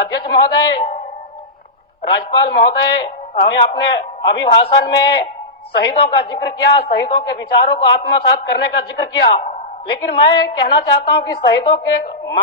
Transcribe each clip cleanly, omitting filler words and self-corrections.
अध्यक्ष महोदय, राज्यपाल महोदय ने अपने अभिभाषण में शहीदों का जिक्र किया, शहीदों के विचारों को आत्मसात करने का जिक्र किया, लेकिन मैं कहना चाहता हूं कि शहीदों के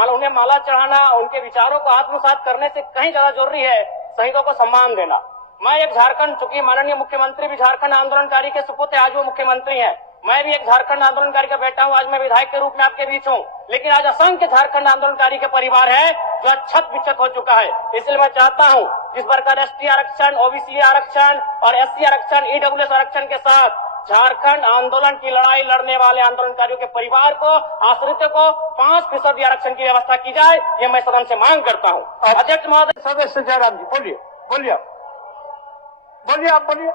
उन्हें माला चढ़ाना, उनके विचारों को आत्मसात करने से कहीं ज्यादा जरूरी है शहीदों को सम्मान देना। मैं एक झारखंड, चूंकि माननीय मुख्यमंत्री भी झारखंड आंदोलनकारी के सुपुत्र, आज वो मुख्यमंत्री हैं, मैं भी एक झारखंड आंदोलनकारी का बेटा हूं, आज मैं विधायक के रूप में आपके बीच हूं, लेकिन आज असंख्य झारखंड आंदोलनकारी के परिवार है जो छत विच्छत हो चुका है। इसलिए मैं चाहता हूं जिस प्रकार एसटी आरक्षण, ओबीसी आरक्षण और एससी आरक्षण, ईडब्ल्यूएस आरक्षण के साथ झारखंड आंदोलन की लड़ाई लड़ने वाले आंदोलनकारियों के परिवार को, आश्रितों को 5% आरक्षण की व्यवस्था की जाए, ये मैं सदन से मांग करता हूं। अध्यक्ष महोदय। सदस्य जयराम जी बोलिए, बोलिए आप बोलिए।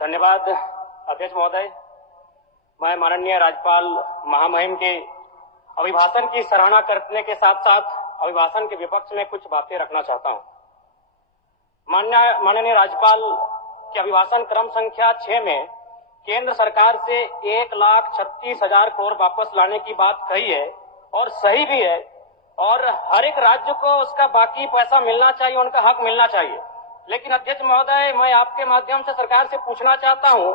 धन्यवाद अध्यक्ष महोदय। मैं माननीय राज्यपाल महामहिम के अभिभाषण की सराहना करने के साथ साथ अभिभाषण के विपक्ष में कुछ बातें रखना चाहता हूं। माननीय राज्यपाल के अभिभाषण क्रम संख्या 6 में केंद्र सरकार से 1,36,000 करोड़ वापस लाने की बात कही है और सही भी है, और हर एक राज्य को उसका बाकी पैसा मिलना चाहिए, उनका हक मिलना चाहिए। लेकिन अध्यक्ष महोदय, मैं आपके माध्यम से सरकार से पूछना चाहता हूं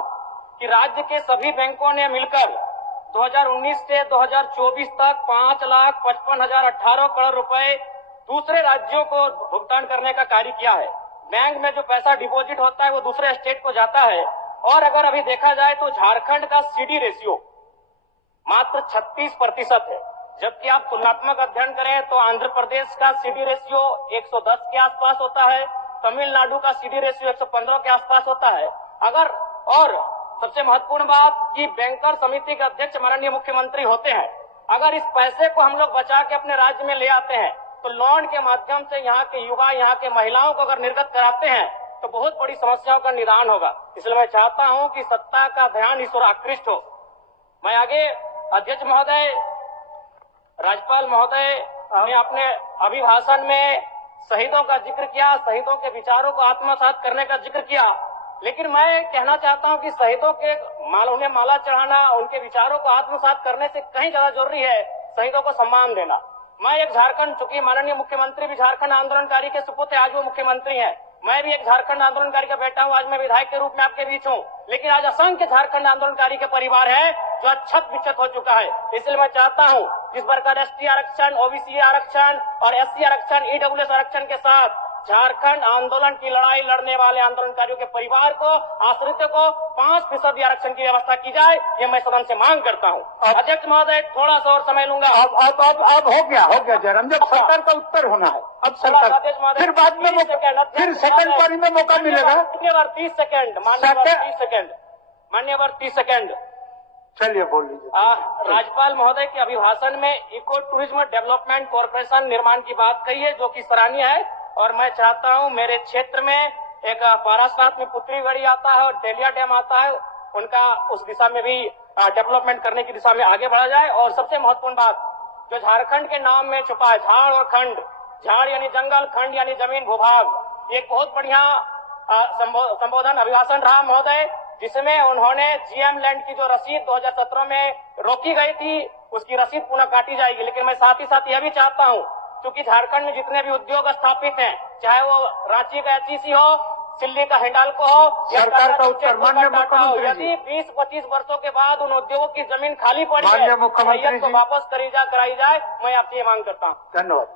कि राज्य के सभी बैंकों ने मिलकर 2019 से 2024 तक 5,55,018 करोड़ रुपए दूसरे राज्यों को भुगतान करने का कार्य किया है। बैंक में जो पैसा डिपॉजिट होता है वो दूसरे स्टेट को जाता है, और अगर अभी देखा जाए तो झारखंड का सीडी रेशियो मात्र 36% है, जबकि आप तुलनात्मक अध्ययन करें तो आंध्र प्रदेश का सीडी रेशियो 110 के आसपास होता है, तमिलनाडु का सीडी रेशियो 115 के आसपास होता है। और सबसे महत्वपूर्ण बात कि बैंकर समिति के अध्यक्ष माननीय मुख्यमंत्री होते हैं। अगर इस पैसे को हम लोग बचा के अपने राज्य में ले आते हैं तो लोन के माध्यम से यहाँ के युवा, यहाँ के महिलाओं को अगर निर्गत कराते हैं तो बहुत बड़ी समस्याओं का निदान होगा। इसलिए मैं चाहता हूं कि सत्ता का ध्यान इस ओर आकृष्ट हो। मैं आगे अध्यक्ष महोदय, राज्यपाल महोदय ने अपने अभिभाषण में शहीदों का जिक्र किया, शहीदों के विचारों को आत्मसात करने का जिक्र किया, लेकिन मैं कहना चाहता हूं कि शहीदों के उन्हें माला चढ़ाना, उनके विचारों को आत्मसात करने से कहीं ज्यादा जरूरी है शहीदों को सम्मान देना। मैं एक झारखंड, चूंकि माननीय मुख्यमंत्री भी झारखंड आंदोलनकारी के सुपुत्र, आज वो मुख्यमंत्री हैं, मैं भी एक झारखंड आंदोलनकारी का बेटा हूं, आज मैं विधायक के रूप में आपके बीच हूं, लेकिन आज असंख्य झारखंड आंदोलनकारी के परिवार है जो छत विच्छत हो चुका है। इसलिए मैं चाहता हूं जिस प्रकार एसटी आरक्षण, ओबीसी आरक्षण और एससी आरक्षण, ईडब्ल्यूएस आरक्षण के साथ झारखंड आंदोलन की लड़ाई लड़ने वाले आंदोलनकारियों के परिवार को, आश्रितों को 5% आरक्षण की व्यवस्था की जाए, ये मैं सदन से मांग करता हूं। अध्यक्ष महोदय, थोड़ा सा और समय लूंगा। अब हो गया जयराम, जब सरकार का उत्तर होना है अब सरकार, फिर बाद में फिर सेकंड पारी में मौका मिलेगा। मान्यवर 30 सेकंड, मान्यवर 30 सेकंड। चलिए बोल लीजिए। राज्यपाल महोदय के अभिभाषण में इको टूरिज्म डेवलपमेंट कॉर्पोरेशन निर्माण की बात कही है, जो कि सराहनीय है, और मैं चाहता हूं मेरे क्षेत्र में एक पारासात में पुत्रीगढ़ी आता है और डेलिया डैम आता है, उनका उस दिशा में भी डेवलपमेंट करने की दिशा में आगे बढ़ा जाए। और सबसे महत्वपूर्ण बात जो झारखंड के नाम में छुपा है, झाड़ और खंड, झाड़ यानी जंगल, खंड यानी जमीन भूभाग, एक बहुत बढ़िया संबोधन अभिभाषण रहा महोदय, जिसमें उन्होंने जीएम लैंड की जो रसीद 2017 में रोकी गई थी उसकी रसीद पुनः काटी जाएगी। लेकिन मैं साथ ही साथ यह भी चाहता हूं, क्योंकि झारखंड में जितने भी उद्योग स्थापित हैं, चाहे वो रांची का एचईसी हो, दिल्ली का हिंडाल्को हो, सरकार का उत्तर माननीय मुख्यमंत्री, यदि 20-25 वर्षों के बाद उन उद्योगों की जमीन खाली पड़ी है, माननीय मुख्यमंत्री तो वापस कराई जाए, मैं आपसे ये मांग करता हूँ। धन्यवाद।